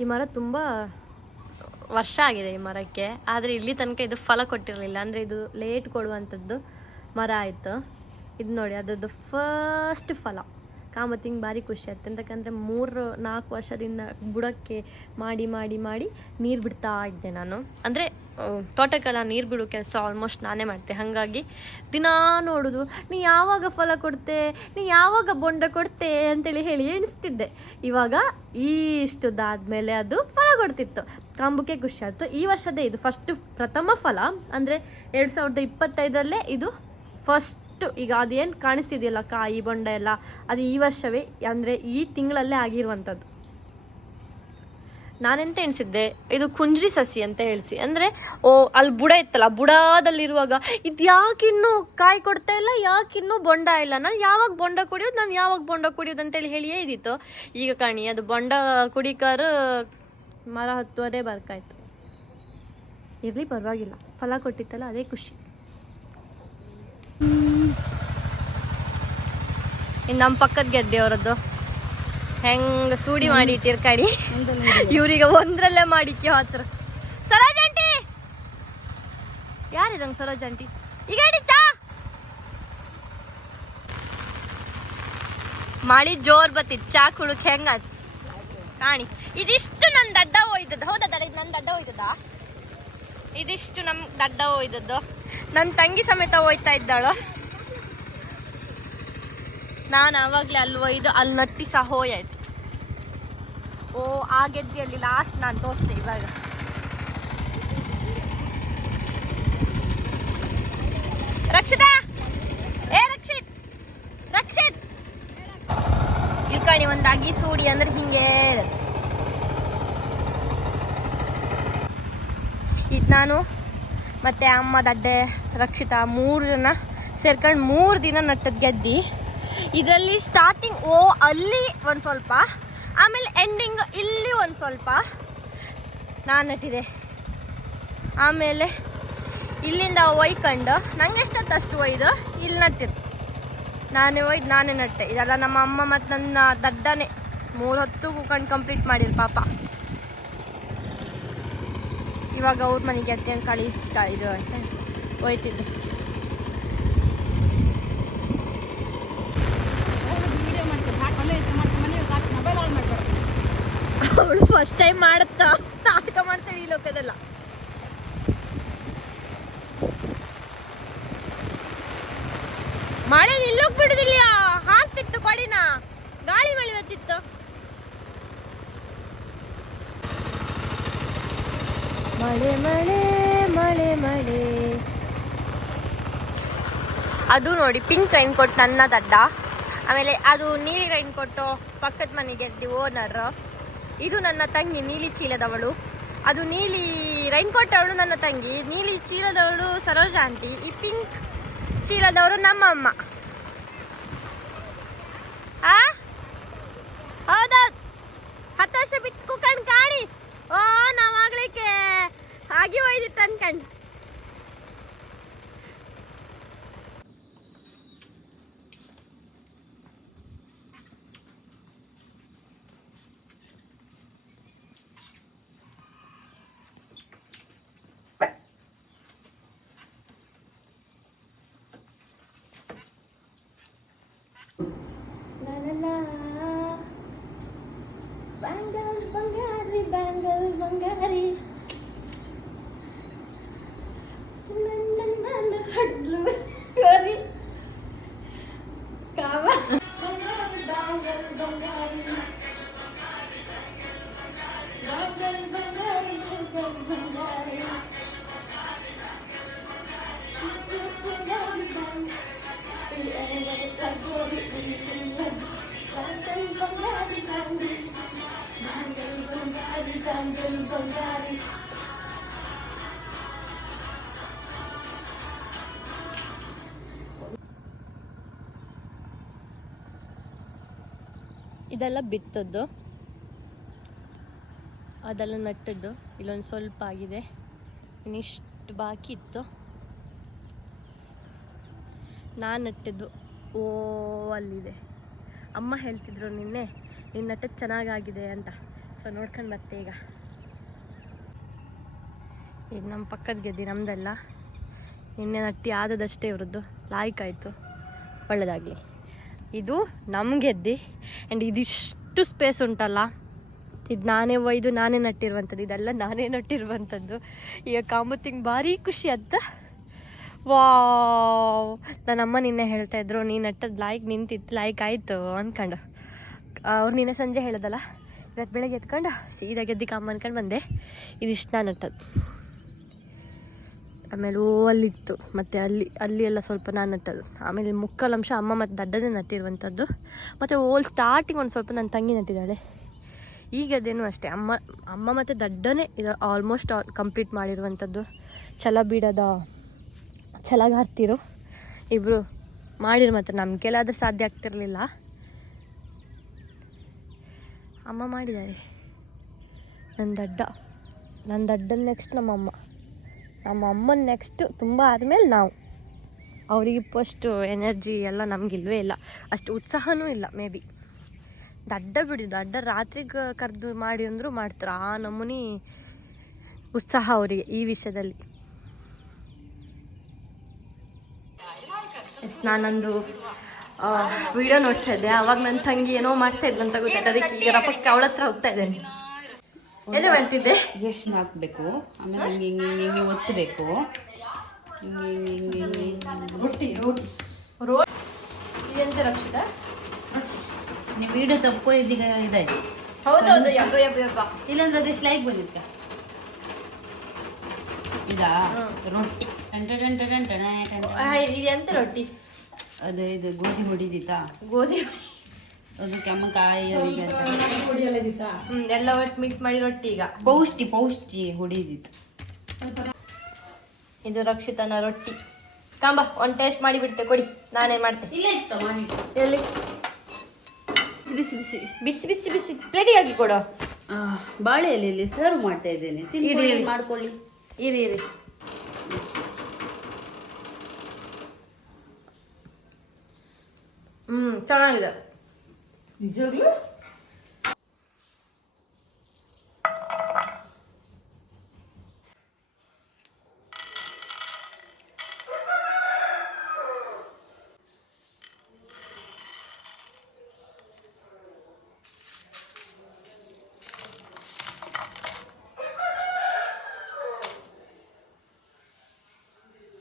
ಈ ಮರ ತುಂಬ ವರ್ಷ ಆಗಿದೆ ಈ ಮರಕ್ಕೆ, ಆದರೆ ಇಲ್ಲಿ ತನಕ ಇದು ಫಲ ಕೊಟ್ಟಿರಲಿಲ್ಲ. ಅಂದರೆ ಇದು ಲೇಟ್ ಕೊಡುವಂಥದ್ದು ಮರ ಆಯಿತು. ಇದು ನೋಡಿ ಅದರದ್ದು ಫಸ್ಟ್ ಫಲ. ಕಾಮತ್ತಿಂಗ್ ಭಾರಿ ಖುಷಿ ಆಯ್ತು. ಎಂತಕ್ಕಂದರೆ 3-4 ವರ್ಷದಿಂದ ಬುಡಕ್ಕೆ ಮಾಡಿ ಮಾಡಿ ಮಾಡಿ ನೀರು ಬಿಡ್ತಾ ಇದ್ದೆ ನಾನು. ಅಂದರೆ ತೋಟಕ್ಕೆಲ್ಲ ನೀರು ಬಿಡೋ ಕೆಲಸ ಆಲ್ಮೋಸ್ಟ್ ನಾನೇ ಮಾಡ್ತೆ. ಹಾಗಾಗಿ ದಿನಾ ನೋಡೋದು, ನೀ ಯಾವಾಗ ಫಲ ಕೊಡ್ತೆ, ನೀ ಯಾವಾಗ ಬೊಂಡ ಕೊಡ್ತೆ ಅಂತೇಳಿ ಹೇಳಿ ಎಣಿಸ್ತಿದ್ದೆ. ಇವಾಗ ಇಷ್ಟುದಾದ್ಮೇಲೆ ಅದು ಫಲ ಕೊಡ್ತಿತ್ತು. ಕಾಂಬಕ್ಕೆ ಖುಷಿ ಆಯಿತು. ಈ ವರ್ಷದೇ ಇದು ಪ್ರಥಮ ಫಲ. ಅಂದರೆ 2025ರಲ್ಲೇ ಇದು ಫಸ್ಟ್. ಈಗ ಅದೇನು ಕಾಣಿಸ್ತಿದೆಯಲ್ಲ ಕಾಯಿ ಬೊಂಡ ಎಲ್ಲ, ಅದು ಈ ವರ್ಷವೇ, ಅಂದರೆ ಈ ತಿಂಗಳಲ್ಲೇ ಆಗಿರುವಂಥದ್ದು. ನಾನೆಂತ ಎಣಿಸಿದ್ದೆ ಇದು ಕುಂಜ್ರಿ ಸಸಿ ಅಂತ ಹೇಳಿಸಿ. ಅಂದರೆ ಅಲ್ಲಿ ಬುಡ ಇತ್ತಲ್ಲ, ಬುಡದಲ್ಲಿರುವಾಗ ಇದು ಯಾಕಿನ್ನೂ ಕಾಯಿ ಕೊಡ್ತಾ ಇಲ್ಲ, ಯಾಕಿನ್ನೂ ಬೊಂಡ ಇಲ್ಲ, ನಾನು ಯಾವಾಗ ಬೊಂಡ ಕುಡಿಯೋದು ಅಂತೇಳಿ ಹೇಳಿಯೇ ಇದ್ದಿತ್ತು. ಈಗ ಕಾಣಿ ಅದು ಬೊಂಡ ಕುಡಿಕಾರು ಮರ ಹತ್ತುವರೆ ಬರ್ಕಾಯ್ತು. ಇರಲಿ, ಪರವಾಗಿಲ್ಲ, ಫಲ ಕೊಟ್ಟಿತ್ತಲ್ಲ ಅದೇ ಖುಷಿ. ಇನ್ನು ನಮ್ಮ ಪಕ್ಕದ ಗೆದ್ದೆಯವರದ್ದು ಹೆಂಗೆ ಸೂಡಿ ಮಾಡಿ ಇಟ್ಟಿರ್ಕಾಡಿ, ಇವ್ರಿಗೆ ಒಂದ್ರಲ್ಲೇ ಮಾಡಿಕ್ಕೆ ಹತ್ರ. ಸರೋಜ್ ಆಂಟಿ, ಯಾರಿದಂಗೆ ಸರೋಜ್ ಆಂಟಿ? ಈಗ ಚಾ ಮಾಡಿ ಜೋರ್ ಬತ್ತಿತ್ತು. ಚಾ ಕುಳಕ್ ಹೆಂಗ ಕಾಣಿ. ಇದಿಷ್ಟು ನನ್ನ ದಡ್ಡ ಹೋಯ್ತದ. ಹೌದಾ ದಡ? ಇದು ನನ್ನ ದಡ್ಡ ಹೋಯ್ತದ. ಇದಿಷ್ಟು ನಮ್ ದಡ್ಡ ಹೋಯ್ತದ್ದು. ನನ್ನ ತಂಗಿ ಸಮೇತ ಹೋಯ್ತಾ ಇದ್ದಾಳು. ನಾನು ಆವಾಗಲೇ ಅಲ್ಲಿ ಒಯ್ದು ಅಲ್ಲಿ ನಟ್ಟಿ ಸಹ ಹೋಯಾಯ್ತು. ಆ ಗೆದ್ದೆಯಲ್ಲಿ ಲಾಸ್ಟ್ ನಾನು ತೋರಿಸ್ದೆ. ಇವಾಗ ರಕ್ಷಿತಾ, ರಕ್ಷಿತ್ ಇಲ್ಕಣಿ ಒಂದಾಗಿ ಸೂಡಿ ಅಂದ್ರೆ ಹಿಂಗೆ. ಇದು ನಾನು ಮತ್ತೆ ಅಮ್ಮ, ದಡ್ಡೆ, ರಕ್ಷಿತಾ 3 ಜನ ಸೇರ್ಕೊಂಡು 3 ದಿನ ನಟ್ಟದ ಗೆದ್ದಿ. ಇದರಲ್ಲಿ ಸ್ಟಾರ್ಟಿಂಗ್ ಅಲ್ಲಿ ಒಂದು ಸ್ವಲ್ಪ, ಆಮೇಲೆ ಎಂಡಿಂಗ್ ಇಲ್ಲಿ ಒಂದು ಸ್ವಲ್ಪ ನಾನು ನಟ್ಟಿದೆ. ಆಮೇಲೆ ಇಲ್ಲಿಂದ ಒಯ್ಕೊಂಡು ನಂಗೆ ಎಷ್ಟೊತ್ತು ಅಷ್ಟು ಒಯ್ದು ಇಲ್ಲಿ ನಟ್ಟಿದ್ದು ನಾನೇ ನಟ್ಟೆ. ಇದೆಲ್ಲ ನಮ್ಮ ಅಮ್ಮ ಮತ್ತು ನನ್ನ ದಡ್ಡನೇ 3 ಹೊತ್ತು ಕೂಕೊಂಡು ಕಂಪ್ಲೀಟ್ ಮಾಡಿರು ಪಾಪ. ಇವಾಗ ಅವ್ರ ಮನೆಗೆ ಅತ್ತೆಯನ್ನು ಇದು ಅಂತ ಹೋಯ್ತಿದ್ದೆ. ಅವಳು ಫಸ್ಟ್ ಟೈಮ್ ಮಾಡುತ್ತಾ ನಾಟಕ ಮಾಡ್ತಾಳೆ ಈ ಲೋಕದಲ್ಲ. ಮಳೆ ನಿಲ್ಲೋಕ್ ಬಿಡುದಿಲ್ಲ, ಹಾಕ್ತಿತ್ತು ಕೊಡಿನ, ಗಾಳಿ ಮಳೆ ಬರ್ತಿತ್ತು. ಮಳೆ ಮಳೆ ಮಳೆ ಮಳೆ. ಅದು ನೋಡಿ ಪಿಂಕ್ ರೈನ್ ಕೋಟ್ ನನ್ನ ದಡ್ಡ. ಆಮೇಲೆ ಅದು ನೀಲಿ ರೈನ್ ಕೋಟು ಪಕ್ಕದ ಮನೆಗೆ ಓನರ್. ಇದು ನನ್ನ ತಂಗಿ ನೀಲಿ ಚೀಲದವಳು. ಅದು ನೀಲಿ ರೈನ್ ಕೋಟ್ ಅವಳು ನನ್ನ ತಂಗಿ, ನೀಲಿ ಚೀಲದವಳು ಸರೋಜ ಆಂಟಿ, ಈ ಪಿಂಕ್ ಚೀಲದವರು ನಮ್ಮ ಅಮ್ಮ. ಹೌದೌದು, 10 ವರ್ಷ ಬಿಟ್ಟು ಕುಕ್ಕಂಡು ಕಾಣಿ. ನಾವಾಗ್ಲಿಕ್ಕೆ ಹಾಗೆ ಒಯ್ದಿತ್ತು ಅನ್ಕಂಡು. ಬಂಗಾರಿ ಇದೆಲ್ಲ ಬಿತ್ತದ್ದು, ಅದೆಲ್ಲ ನಟ್ಟದ್ದು. ಇಲ್ಲೊಂದು ಸ್ವಲ್ಪ ಆಗಿದೆ, ಇನ್ನಿಷ್ಟು ಬಾಕಿ ಇತ್ತು. ನಾನು ನಟ್ಟಿದ್ದು ಅಲ್ಲಿದೆ. ಅಮ್ಮ ಹೇಳ್ತಿದ್ರು ನಿನ್ನೆ ನೀನು ನಟ್ಟದ್ದು ಚೆನ್ನಾಗಾಗಿದೆ ಅಂತ. ಸೊ ನೋಡ್ಕೊಂಡು ಬರ್ತೆ ಈಗ. ಇದು ನಮ್ಮ ಪಕ್ಕದ ಗೆದ್ದೆ, ನಮ್ಮದೆಲ್ಲ. ನಿನ್ನೆ ನಟ್ಟಿ ಆದದಷ್ಟೇ ಇವ್ರದ್ದು, ಲಾಯ್ಕಾಯಿತು, ಒಳ್ಳೆಯದಾಗಲಿ. ಇದು ನಮ್ಮ ಗೆದ್ದೆ. ಆ್ಯಂಡ್ ಇದಿಷ್ಟು ಸ್ಪೇಸ್ ಉಂಟಲ್ಲ, ಇದು ನಾನೇ ಒಯ್ದು ನಾನೇ ನಟ್ಟಿರುವಂಥದ್ದು, ಇದೆಲ್ಲ ನಾನೇ ನಟ್ಟಿರುವಂಥದ್ದು. ಈಗ ಕಾಂಬತ್ತಿಂಗ್ ಭಾರಿ ಖುಷಿ ಅಂತ. ವಾವ್, ನನ್ನಮ್ಮ ನಿನ್ನೆ ಹೇಳ್ತಾ ಇದ್ರು, ನೀನು ನಟ್ಟದ್ದು ನಿಂತಿತ್ತು, ಆಯಿತು ಅಂದ್ಕೊಂಡು. ಅವ್ರು ನಿನ್ನೆ ಸಂಜೆ ಹೇಳೋದಲ್ಲ, ಇವತ್ತು ಬೆಳಗ್ಗೆ ಎತ್ಕೊಂಡು ಸೀದಾ ಗೆದ್ದಿ ಕಾಂಬ ಅಂದ್ಕೊಂಡು ಬಂದೆ. ಇದಿಷ್ಟು ನಾನು ನಟ್ಟದ್ದು. ಆಮೇಲೆ ಅಲ್ಲಿತ್ತು, ಮತ್ತು ಅಲ್ಲಿ ಎಲ್ಲ ಸ್ವಲ್ಪ ನಾನು ನಟ್ಟದ್ದು. ಆಮೇಲೆ ಮುಕ್ಕಾಲು ಅಮ್ಮ ಮತ್ತು ದಡ್ಡದೇ ನಟ್ಟಿರುವಂಥದ್ದು. ಮತ್ತು ಸ್ಟಾರ್ಟಿಂಗ್ ಒಂದು ಸ್ವಲ್ಪ ನನ್ನ ತಂಗಿ ನಟ್ಟಿದ್ದಾಳೆ. ಈಗದೇನು ಅಷ್ಟೇ, ಅಮ್ಮ ಮತ್ತು ದಡ್ಡನೇ ಇದು ಆಲ್ಮೋಸ್ಟ್ ಕಂಪ್ಲೀಟ್ ಮಾಡಿರುವಂಥದ್ದು. ಛಲ ಬೀಡೋದ ಛಲಗಾರ್ತಿರು ಇಬ್ಬರು ಮಾಡಿರು. ಮತ್ತು ನಮ್ಮ ಕೈಲಾದ್ರೆ ಸಾಧ್ಯ ಆಗ್ತಿರ್ಲಿಲ್ಲ, ಅಮ್ಮ ಮಾಡಿದ್ದಾರೆ. ನನ್ನ ದಡ್ಡನ ನೆಕ್ಸ್ಟ್ ನಮ್ಮ ಅಮ್ಮನ ನೆಕ್ಸ್ಟ್ ತುಂಬ ಆದಮೇಲೆ ನಾವು. ಅವರಿಗೆ ಫಸ್ಟು ಎನರ್ಜಿ ಎಲ್ಲ ನಮಗಿಲ್ವೇ ಇಲ್ಲ, ಅಷ್ಟು ಉತ್ಸಾಹನೂ ಇಲ್ಲ. ಮೇ ಬಿ ದಡ್ಡ ರಾತ್ರಿಗೆ ಕರೆದು ಮಾಡಿ ಅಂದರೂ ಮಾಡ್ತಾರೆ. ಆ ನಮೂನಿ ಉತ್ಸಾಹ ಅವರಿಗೆ ಈ ವಿಷಯದಲ್ಲಿ. ನಾನೊಂದು ವಿಡಿಯೋ ನೋಡ್ತಾ ಇದ್ದೆ, ಅವಾಗ ನನ್ನ ತಂಗಿ ಏನೋ ಮಾಡ್ತಾ ಇದ್ಲು ಅಂತ ಗೊತ್ತಾಯ್ತು. ಅದಕ್ಕೆ ಈಗ ರಪಕ್ಕೆ ಅವಳ ಹತ್ರ ಹೋಗ್ತಾ ಇದ್ದೇನೆ. ಎಲ್ಲಿ ಮಾಡ್ತಿದ್ದೆ? ಎಷ್ಟು ಹಾಕಬೇಕು, ಆಮೇಲೆ ಹಿಂಗೆ ಹಿಂಗೆ ಹಿಂಗೆ ಹಿಂಗೆ ಒತ್ತಬೇಕು. ರೊಟ್ಟಿ ಎಂತ ರಕ್ಷಿತ, ನೀವು ವಿಡಿಯೋ ತಪ್ಪು ಇದೀಗ ಇದಾಯ್ತು. ಹೌದೌದು, ಯಬ್ಬ ಇಲ್ಲಾಂದ್ರೆ ಅದೆಷ್ಟು ಲೈಕ್ ಬಂದಿತ್ತ. ಇದಾ ರೊಟ್ಟಿ ಇದೆಂತ ರೊಟ್ಟಿ? ಅದು ಇದು ಗೋಧಿ ಹೊಡಿದಿತ್ತಾ? ಗೋಧಿ ಅದು ಕೆಮ್ಮಕಾಯಿ ಎಲ್ಲ ಒಟ್ಟು ಮಿಕ್ಸ್ ಮಾಡಿ ರೊಟ್ಟಿ. ಈಗ ಪೌಷ್ಟಿ ಹೊಡಿದಿತ್ತು. ಇದು ರಕ್ಷಿತನ ರೊಟ್ಟಿ. ಕಾಂಬ ಒಂದು ಟೇಸ್ಟ್ ಮಾಡಿ ಬಿಡ್ತೆ, ಕೊಡಿ, ನಾನೇ ಮಾಡ್ತೆ. ಇಲ್ಲ ಇತ್ತು ಎಲ್ಲಿ? ಬಿಸಿ ಬಿಸಿ ಬಿಸಿ ಬಿಸಿ ಬಿಸಿ ಪ್ಲೇಟಿಗೆ ಹಾಕಿ ಕೊಡು. ಬಾಳೆ ಎಲೆಯಲ್ಲಿ ಸರ್ವ್ ಮಾಡ್ತಾ ಇದ್ದೇನೆ, ಮಾಡ್ಕೊಳ್ಳಿ. ಇರಿ ಚೆನ್ನಾಗಿದೆ ನಿಜವಾಗ್ಲೂ.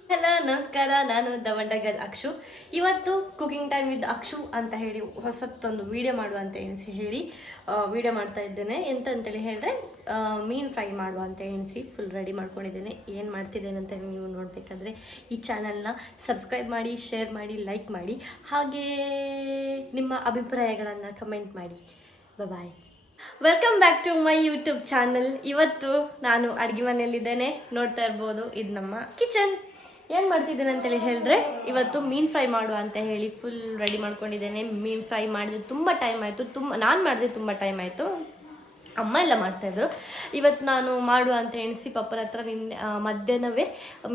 ಹಲೋ, ನಮಸ್ಕಾರ. ನಾನು ದವಂಡಗಲ್ ಅಕ್ಷು. ಇವತ್ತು ಕುಕಿಂಗ್ ಟೈಮ್ ವಿತ್ ಅಕ್ಷು ಅಂತ ಹೇಳಿ ಹೊಸತ್ತೊಂದು ವಿಡಿಯೋ ಮಾಡುವ ಅಂತ ಎಣಿಸಿ ಹೇಳಿ ವಿಡಿಯೋ ಮಾಡ್ತಾ ಇದ್ದೇನೆ. ಎಂತ ಅಂತೇಳಿ ಹೇಳಿದ್ರೆ, ಮೀನು ಫ್ರೈ ಮಾಡುವ ಅಂತ ಎಣಿಸಿ ಫುಲ್ ರೆಡಿ ಮಾಡ್ಕೊಂಡಿದ್ದೇನೆ. ಏನು ಮಾಡ್ತಿದ್ದೇನೆ ಅಂತ ನೀವು ನೋಡಬೇಕಾದ್ರೆ ಈ ಚಾನಲ್ನ ಸಬ್ಸ್ಕ್ರೈಬ್ ಮಾಡಿ, ಶೇರ್ ಮಾಡಿ, ಲೈಕ್ ಮಾಡಿ, ಹಾಗೇ ನಿಮ್ಮ ಅಭಿಪ್ರಾಯಗಳನ್ನು ಕಮೆಂಟ್ ಮಾಡಿ. Bye. Welcome back to my YouTube channel. ಇವತ್ತು ನಾನು ಅಡುಗೆ ಮನೆಯಲ್ಲಿದ್ದೇನೆ, ನೋಡ್ತಾ ಇರ್ಬೋದು. ಇದು ನಮ್ಮ ಕಿಚನ್. ಏನು ಮಾಡ್ತಿದ್ದೇನೆ ಅಂತೇಳಿ ಹೇಳಿದ್ರೆ, ಇವತ್ತು ಮೀನು ಫ್ರೈ ಮಾಡುವ ಅಂತ ಹೇಳಿ ಫುಲ್ ರೆಡಿ ಮಾಡ್ಕೊಂಡಿದ್ದೇನೆ. ಮೀನು ಫ್ರೈ ಮಾಡಿದ್ದು ತುಂಬ ಟೈಮ್ ಆಯಿತು, ನಾನು ಮಾಡಿದೆ ತುಂಬ ಟೈಮ್ ಆಯಿತು. ಅಮ್ಮ ಎಲ್ಲ ಮಾಡ್ತಾಯಿದ್ರು. ಇವತ್ತು ನಾನು ಮಾಡುವ ಅಂತ ಎಣಿಸಿ ಪಪ್ಪನ ಹತ್ರ ನಿನ್ನೆ ಮಧ್ಯಾಹ್ನವೇ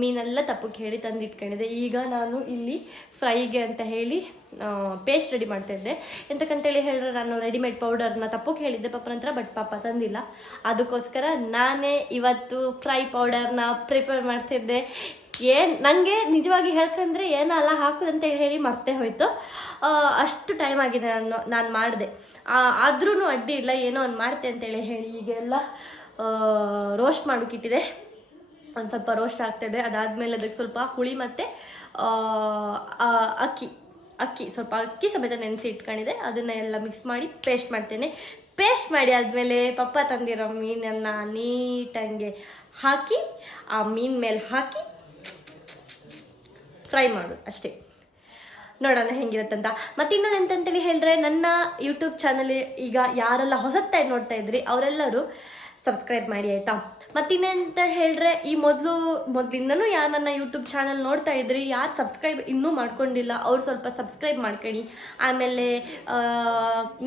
ಮೀನೆಲ್ಲ ತಪ್ಪಕ್ಕೆ ಹೇಳಿ ತಂದಿಟ್ಕೊಂಡಿದ್ದೆ. ಈಗ ನಾನು ಇಲ್ಲಿ ಫ್ರೈಗೆ ಅಂತ ಹೇಳಿ ಪೇಸ್ಟ್ ರೆಡಿ ಮಾಡ್ತಾಯಿದ್ದೆ. ಎಂತಕ್ಕಂತೇಳಿ ಹೇಳಿದ್ರೆ, ನಾನು ರೆಡಿಮೇಡ್ ಪೌಡರ್ನ ತಪ್ಪಕ್ಕೆ ಹೇಳಿದ್ದೆ ಪಪ್ಪನ ಹತ್ರ, ಬಟ್ ಪಾಪ ತಂದಿಲ್ಲ. ಅದಕ್ಕೋಸ್ಕರ ನಾನೇ ಇವತ್ತು ಫ್ರೈ ಪೌಡರ್ನ ಪ್ರಿಪೇರ್ ಮಾಡ್ತಿದ್ದೆ. ನನಗೆ ನಿಜವಾಗಿ ಹೇಳ್ಕಂದ್ರೆ ಏನಲ್ಲ ಹಾಕೋದಂತ ಹೇಳಿ ಮರ್ತೇ ಹೋಯ್ತು. ಅಷ್ಟು ಟೈಮ್ ಆಗಿದೆ ನಾನು ಮಾಡಿದೆ. ಆದ್ರೂ ಅಡ್ಡಿ ಇಲ್ಲ, ಏನೋ ಒಂದು ಮಾಡ್ತೆ ಅಂತೇಳಿ ಹೇಳಿ ಈಗೆಲ್ಲ ರೋಸ್ಟ್ ಮಾಡೋಕ್ಕಿಟ್ಟಿದೆ. ಒಂದು ಸ್ವಲ್ಪ ರೋಸ್ಟ್ ಆಗ್ತಾಯಿದೆ. ಅದಾದಮೇಲೆ ಅದಕ್ಕೆ ಸ್ವಲ್ಪ ಹುಳಿ ಮತ್ತು ಅಕ್ಕಿ ಸ್ವಲ್ಪ ಅಕ್ಕಿ ಸಮೇತ ನೆನೆಸಿ ಇಟ್ಕೊಂಡಿದೆ. ಅದನ್ನ ಎಲ್ಲ ಮಿಕ್ಸ್ ಮಾಡಿ ಪೇಸ್ಟ್ ಮಾಡ್ತೇನೆ. ಪೇಸ್ಟ್ ಮಾಡಿ ಆದಮೇಲೆ ಪಪ್ಪ ತಂದಿರೋ ಮೀನನ್ನು ನೀಟಂಗೆ ಹಾಕಿ ಆ ಮೀನು ಮೇಲೆ ಹಾಕಿ ಫ್ರೈ ಮಾಡು ಅಷ್ಟೇ. ನೋಡೋಣ ಹೆಂಗಿರುತ್ತಂತ. ಮತ್ತು ಇನ್ನೊಂದು ಎಂತಂತೇಳಿ ಹೇಳಿದ್ರೆ, ನನ್ನ ಯೂಟ್ಯೂಬ್ ಚಾನಲ್ ಈಗ ಯಾರೆಲ್ಲ ಹೊಸತ್ತಾಗಿ ನೋಡ್ತಾ ಇದ್ರಿ ಅವರೆಲ್ಲರೂ ಸಬ್ಸ್ಕ್ರೈಬ್ ಮಾಡಿ, ಆಯಿತಾ? ಮತ್ತಿನ್ನೆಂತ ಹೇಳಿದ್ರೆ, ಈ ಮೊದಲಿಂದನೂ ಯಾರು ನನ್ನ ಯೂಟ್ಯೂಬ್ ಚಾನಲ್ ನೋಡ್ತಾ ಇದ್ರಿ, ಯಾರು ಸಬ್ಸ್ಕ್ರೈಬ್ ಇನ್ನೂ ಮಾಡ್ಕೊಂಡಿಲ್ಲ ಅವ್ರು ಸ್ವಲ್ಪ ಸಬ್ಸ್ಕ್ರೈಬ್ ಮಾಡ್ಕೊಳ್ಳಿ. ಆಮೇಲೆ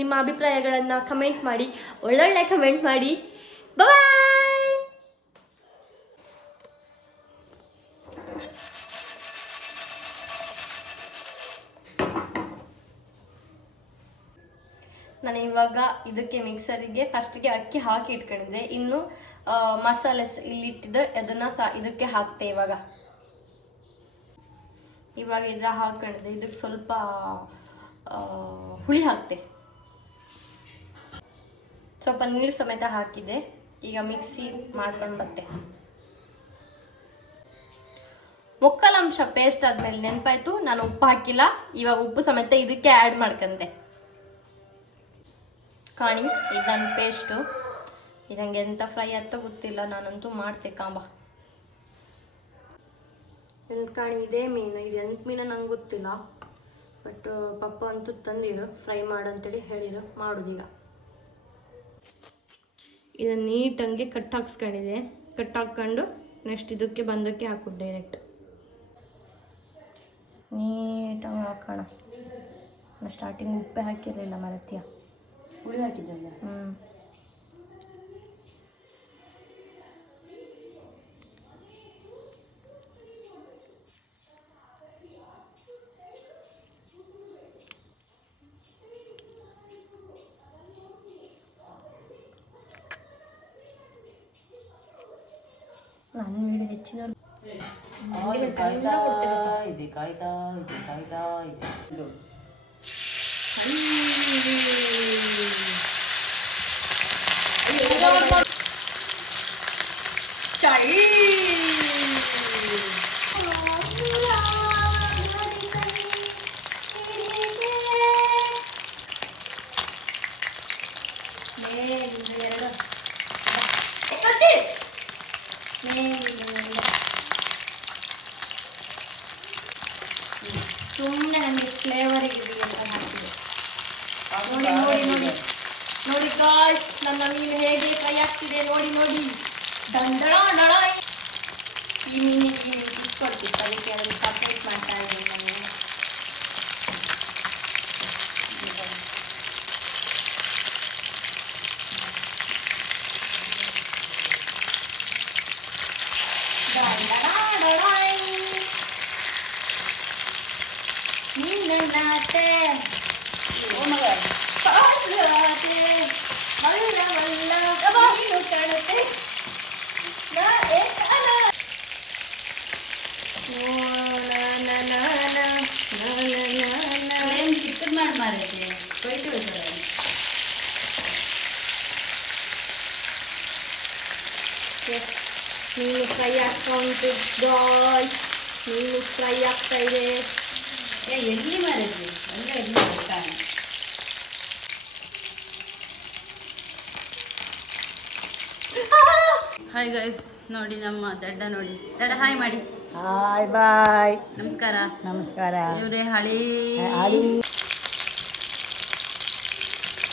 ನಿಮ್ಮ ಅಭಿಪ್ರಾಯಗಳನ್ನು ಕಮೆಂಟ್ ಮಾಡಿ, ಒಳ್ಳೊಳ್ಳೆ ಕಮೆಂಟ್ ಮಾಡಿ. ಬಾಯ್. ನಾನು ಇವಾಗ ಇದಕ್ಕೆ ಮಿಕ್ಸರಿಗೆ ಫಸ್ಟ್ಗೆ ಅಕ್ಕಿ ಹಾಕಿ ಇಟ್ಕೊಂಡಿದ್ದೆ. ಇನ್ನು ಮಸಾಲೆ ಇಲ್ಲಿ ಇಟ್ಟಿದ್ದೆ ಅದನ್ನ ಇದಕ್ಕೆ ಹಾಕ್ತೆ. ಇವಾಗ ಇದ್ರ ಹಾಕೊಂಡಿದ್ದೆ. ಇದಕ್ಕೆ ಸ್ವಲ್ಪ ಹುಳಿ ಹಾಕ್ತೆ. ಸ್ವಲ್ಪ ನೀರು ಸಮೇತ ಹಾಕಿದೆ. ಈಗ ಮಿಕ್ಸಿ ಮಾಡ್ಕೊಂಡು ಬತ್ತೆ. ಮುಕ್ಕಾಲಂಶ ಪೇಸ್ಟ್ ಆದ್ಮೇಲೆ ನೆನಪಾಯ್ತು, ನಾನು ಉಪ್ಪು ಹಾಕಿಲ್ಲ. ಇವಾಗ ಉಪ್ಪು ಸಮೇತ ಇದಕ್ಕೆ ಆ್ಯಡ್ ಮಾಡ್ಕಂತೆ. ಕಾಣಿ ಇದು ನನ್ನ ಪೇಸ್ಟು. ಇದಂಗೆ ಎಂತ ಫ್ರೈ ಅಂತ ಗೊತ್ತಿಲ್ಲ, ನಾನಂತೂ ಮಾಡ್ತೆ ಕಾಂಬ. ಕಾಣಿ ಇದೇ ಮೀನು, ಇದು ಎಂತ ಮೀನು ನಂಗೆ ಗೊತ್ತಿಲ್ಲ. ಬಟ್ ಪಪ್ಪ ಅಂತೂ ತಂದಿರು ಫ್ರೈ ಮಾಡಂತೇಳಿ ಹೇಳಿರು, ಮಾಡೋದೀಗ. ಇದನ್ನು ನೀಟಂಗೆ ಕಟ್ ಹಾಕ್ಸ್ಕೊಂಡಿದೆ. ಕಟ್ ಹಾಕ್ಕೊಂಡು ನೆಕ್ಸ್ಟ್ ಇದಕ್ಕೆ ಬಂದಕ್ಕೆ ಹಾಕೋದು ಡೈರೆಕ್ಟ್. ನೀಟಾಗಿ ಹಾಕೋಣ. ಸ್ಟಾರ್ಟಿಂಗ್ ಉಪ್ಪೆ ಹಾಕಿರಲಿಲ್ಲ ಮರತ್ಯ. ಹುಳಿ ಹಾಕಿದ್ದಲ್ಲ. ನನ್ನ ವೀಡಿಯೋ ಹೆಚ್ಚಿನ ಕಾಯ್ತಾ ಇದೆ. ಸುಮ್ಮನೆ ನನಗೆ ಫ್ಲೇವರಿಗೆ ಅಂತ ಹಾಕಿದೆ. ನೋಡಿ ನೋಡಿ ನೋಡಿ ನೋಡಿ ಗಾಯ್ಸ್, ನನ್ನ ಮೀನು ಹೇಗೆ ಫ್ರೈ ಆಗ್ತಿದೆ ನೋಡಿ ನೋಡಿ. ದಂಡಳ ಡಳ. ಈ ಮೀನಿಗೆ ಇಟ್ಕೊಳ್ತಿತ್ತು, ಅದಕ್ಕೆ ಅದನ್ನು ಸಪ್ರೇಟ್ ಮಾಡ್ತಾ ಇದ್ದೀನಿ ನಾನು. ನೀನಾತೆ ವಲ್ಲ ವಲ್ಲ ನೀನು ಕಾಣುತ್ತೆ ಚಿಕ್ಕದ್ ಮಾಡಿ ಮಾರೈತೆ ಕೊಯ್ತು ನೀನು ಫ್ರೈ ಆಗ್ತಾ ಉಂಟು ಗಾಯ್ಸ್. ನೀನು ಫ್ರೈ ಆಗ್ತಾ ಇದೆ. ಎಲ್ಲಿ ಮಾರೈತಿ ಹಂಗೆ ಎಲ್ಲಿ ಕಾಣ. ಹಾಯ್ ಗೈಸ್, ನೋಡಿ ನಮ್ಮ ದಡ್ಡ ನೋಡಿ. ದಡ್ಡ ಹಾಯ್ ಮಾಡಿ. Hi bye. ನಮಸ್ಕಾರ. ನಮಸ್ಕಾರ. ಇವರೇ ಹಳಿ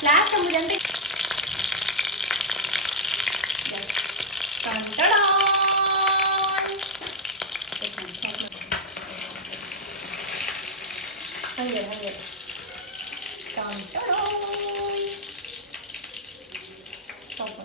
ಕ್ಲಾಸ್ ಎಂಬುದಂದ್ರೆ ಹಂಗೆ ಹಂಗೆ ಸಾಕು